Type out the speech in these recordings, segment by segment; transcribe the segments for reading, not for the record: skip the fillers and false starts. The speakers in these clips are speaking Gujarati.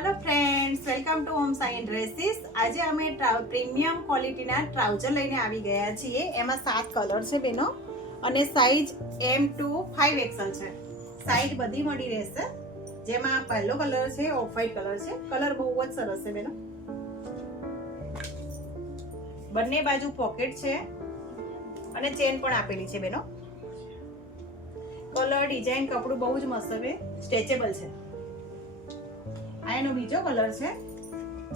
Hello friends, welcome to home Sai dresses. આજે અમે પ્રીમિયમ ક્વોલિટીના ટ્રાઉઝર લઈને આવી ગયા છીએ. એમાં 7 કલર છે બેનો અને સાઈઝ M to 5XL છે. સાઈઝ બધી મળી રહેશે. જેમાં પહેલો કલર છે ઓફ વ્હાઈટ કલર છે. કલર બહુ જ સરસ છે બેનો. બંને બાજુ પોકેટ છે અને ચેન પણ આપેલી છે બેનો. કલર ડિઝાઇન કપડું બહુ જ મસ્ત છે, સ્ટ્રેચેબલ છે. આ એનો બીજો કલર છે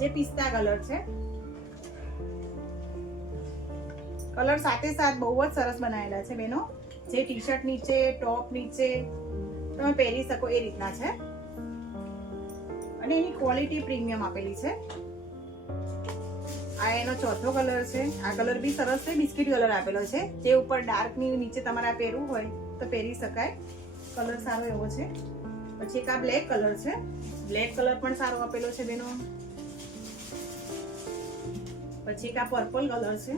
જે પિસ્તા કલર છે. કલર સાથે સાથ બહુ જ સરસ બનાવેલા છે બેનો. જે ટી શર્ટ નીચે, ટોપ નીચે તમે પહેરી શકો એ રીતના છે અને એની ક્વોલિટી પ્રીમિયમ આપેલી છે. આ એનો ચોથો કલર છે. આ કલર બી સરસ છે, બિસ્કિટ કલર આપેલો છે. જે ઉપર ડાર્ક ની નીચે તમારે પહેરવું હોય તો પહેરી શકાય. કલર સારો એવો છે. પછી એક આ બ્લેક કલર છે. બ્લેક કલર પણ સારો આપેલો છે બેનો. પછી એક આ પર્પલ કલર છે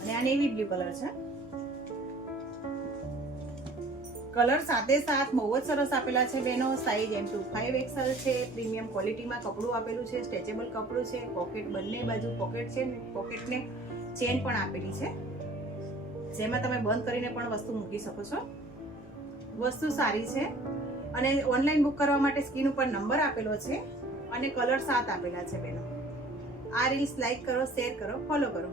અને આ નેવી બ્લુ કલર છે. કલર સાથે સાથ બહુ જ સરસ આપેલા છે બેનો. સાઈઝ M to 5XL છે. પ્રીમિયમ ક્વોલિટીમાં કપડું આપેલું છે, સ્ટ્રેચેબલ કપડું છે. પોકેટ બંને બાજુ પોકેટ છે ને પોકેટને ચેન પણ આપેલી છે, જેમાં તમે બંધ કરીને પણ વસ્તુ મૂકી શકો છો. વસ્તુ સારી છે અને ઓનલાઈન બુક કરવા માટે સ્ક્રીન ઉપર નંબર આપેલો છે અને કલર 7 આપેલા છે બેનો. આ રીલ્સ લાઈક કરો, શેર કરો, ફોલો કરો.